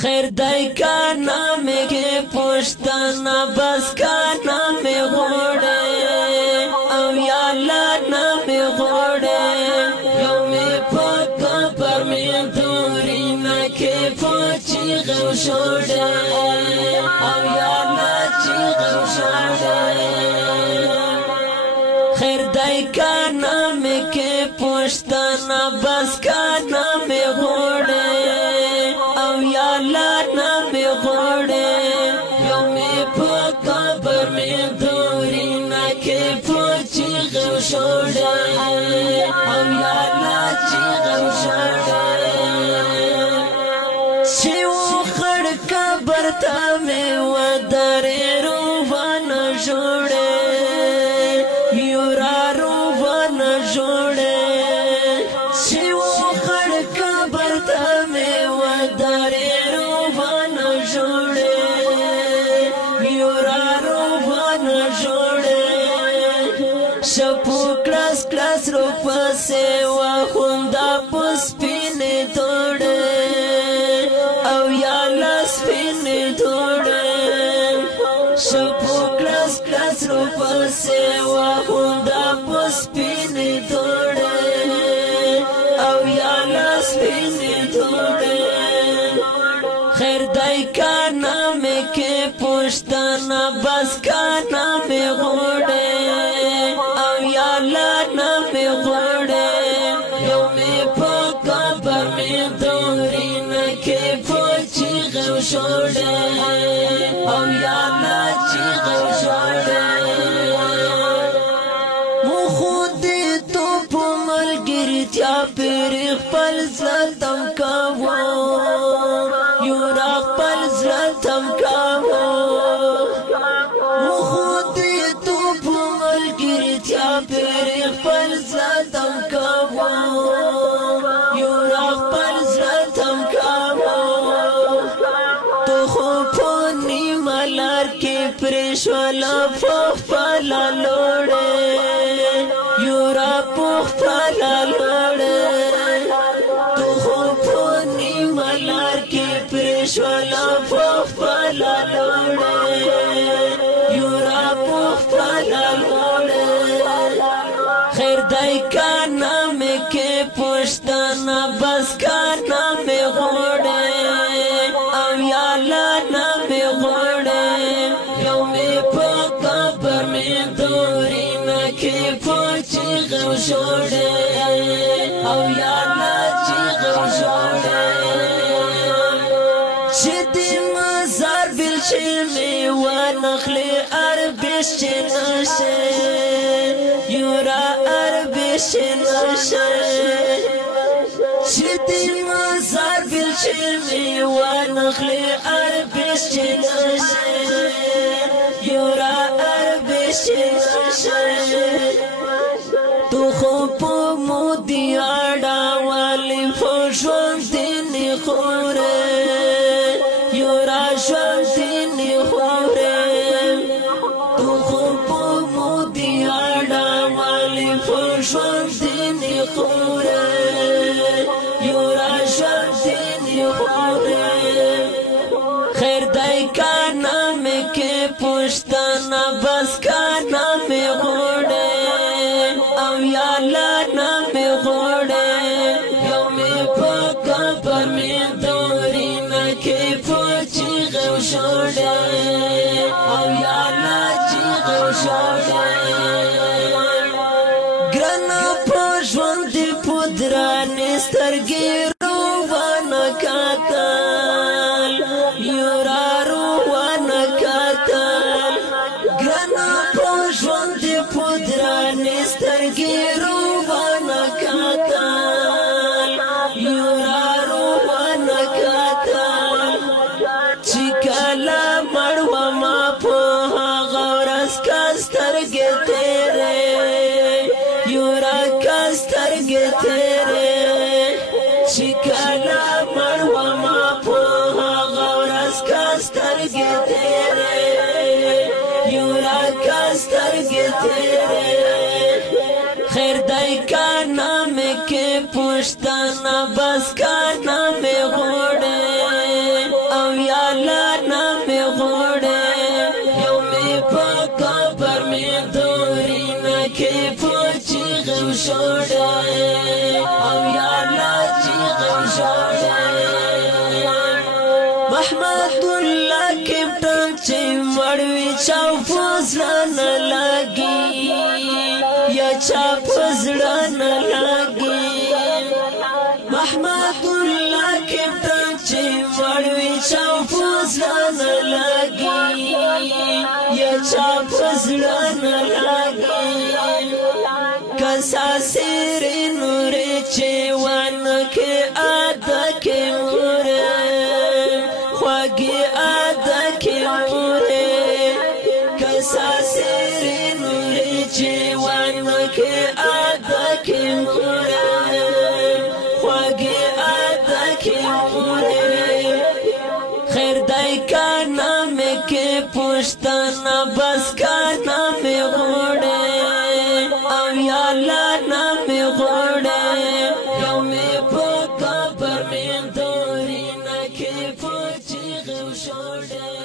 خیر دای کانا میں کے پوشتانا بس کانا میں غوڑے او یا لانا میں غوڑے یو میں پاکا پر میں دوری نا کے پوچی غو شوڑے او یا لا چی غو شوڑے خیر دای کانا میں کے پوشتانا بس کانا میں غوڑے او یا لانا میں غوڑے یو میں پاکا پر میں دوری نا کے پوچی غو شوڑے او یا لا چی غو شوڑے چیو خڑکا برتا میں ودارے رووانا جوڑے یورا رووانا جوڑے چیو خڑکا برتا میں ودارے رووانا جوڑے یورا رووانا جوڑے شپو کلاس کلاس رو پسے وخوندا پسپینے دوڑے او یا لسپینے دوڑے شپو کلاس کلاس رو پسے وخوندا پسپینے دوڑے او یا لسپینے دوڑے خیر دای کانا میں کے پوشتانا بس کانا میں غوڑے او یا لانا میں غوڑے یو میں پاکا پر میں دوری نا کے پوچی غو شوڑے او یا لا چی غو شوڑے مخودی تو پمل گرتیا پر خپل زلتم کاوو یورا خپل زلتم کاوو مخودی تو پمل گرتیا پر خپل زلتم کاوو یورا خپل زلتم کاوو تو خو پونی ملار کی پریشوالا پخپالا لوڑے یورا پخپالا لوڑے تو خو پونی ملار کی پریشوالا پخپالا لوڑے یورا پخپالا لوڑے خیر دای کانا میں کے پوشتانا بس کانا میں غوڑے او یا لانا میں غوڑے یو میں پاکا پر میں دوری نا کے پوچی غو شوڑے او یا لا چی غو شوڑے چیدی مزار بلچی میں ونخلی عربش نشے یورا عربش نشے چیدی مزار بلچی میں ونخلی عربش نشے یورا عربش نشے تو خوب مودی آڑا والی فوشون دینی خورے یورا شون دینی خورے تو خوب مودی آڑا والی فوشون دینی خورے یورا شون دینی خورے خیر دای کانا میں کے پوشتانا بس کانا میں غوڑے او یا لانا میں غوڑے یو میں پاکا پر میں دوری نا کے پوچی غو شوڑے او یا لا چی غو شوڑے گرانا پوشون دی پودرانی سترگی روانا کاتال یورا روانا کاتال گرانا پوشون دی پودرانی سترگی روانا کاتال یورا روانا کاتال چکالا مڑوا ما پوها غورس کسترگی تیرے یورا کسترگی تیرے چکالا مڑوا ما پوها غورس کسترگی تیرے یورا کسترگی تیرے خیر دای کانا میں کے پوشتانا بس کانا میں غوڑے محمد الله کپټن چې مړوي چا فزړه نه لاګي یا چا فزړه نه لاګي محمد الله کپټن چې مړوي چا فزړه نه لاګي یا چا فزړه نه لاګي کسا سیر نور چې وان کې ادا کې مور خوږی ادا کې مور کسا سیر نور چې وان کې ادا کې مور خوږی ادا کې مور خیر دای کا نام کې پښتنه بس کا نام غوړې او یا الله نام غوړې یو می په قبر مې دوري نه کې پوچې غو شوړې